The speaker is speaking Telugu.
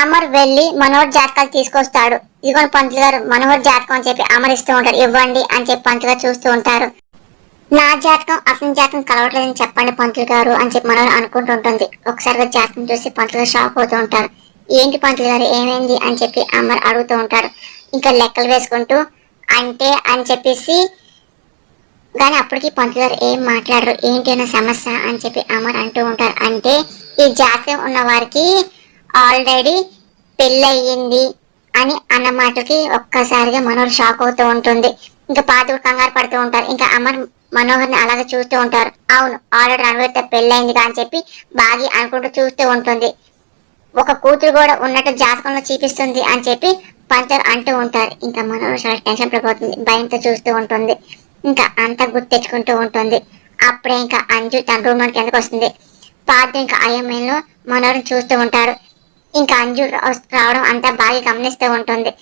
అమర్ వెళ్ళి మనోహర్ జాతకాలు తీసుకొస్తాడు. ఇదిగోండి పంతులు గారు మనోహర్ జాతకం అని చెప్పి అమర్ ఇస్తూ ఉంటాడు. ఇవ్వండి అని చెప్పి పంతులు గారు చూస్తూ ఉంటారు. నా జాతకం అతని జాతకం కలవట్లేదని చెప్పండి పంతులు గారు అని చెప్పి మనోహర్ అనుకుంటూ ఉంటుంది. ఒకసారిగా జాతకం చూసి పంతులు గారు షాక్ అవుతూ ఉంటారు. ఏంటి పంతులు గారు ఏమైంది అని చెప్పి అమర్ అడుగుతూ ఉంటాడు. ఇంకా లెక్కలు వేసుకుంటూ అంటే అని చెప్పేసి కానీ అప్పటికి పంతులు గారు ఏం మాట్లాడరు. ఏంటి అన్న సమస్య అని చెప్పి అమర్ అంటూ ఉంటారు. అంటే ఈ జాతకం ఉన్న వారికి ఆల్రెడీ పెళ్ళయింది అని అన్న మాటకి ఒక్కసారిగా మనోహర్ షాక్ అవుతూ ఉంటుంది. ఇంకా పాతకు కంగారు పడుతూ ఉంటారు. ఇంకా అమర్ మనోహర్ని అలాగే చూస్తూ ఉంటారు. అవును ఆల్రెడీ రణవీర్తో పెళ్ళయింది అని చెప్పి బాగి అనుకుంటూ చూస్తూ ఉంటుంది. ఒక కూతురు కూడా ఉన్నట్టు జాతకంలో చూపిస్తుంది అని చెప్పి పంతులు అంటూ ఉంటారు. ఇంకా మనోహర్ చాలా టెన్షన్ పడిపోతుంది. భయంతో చూస్తూ ఉంటుంది. ఇంకా అంతా గుర్తు తెచ్చుకుంటూ ఉంటుంది. అప్పుడే ఇంకా అంజు తన రూమ్ లోకి ఎందుకు వస్తుంది. పాత ఇంకా అయోమయంలో మనోహర్ని చూస్తూ ఉంటారు. ఇంకా అంజు రావడం అంతా బాగా గమనిస్తూ ఉంటుంది.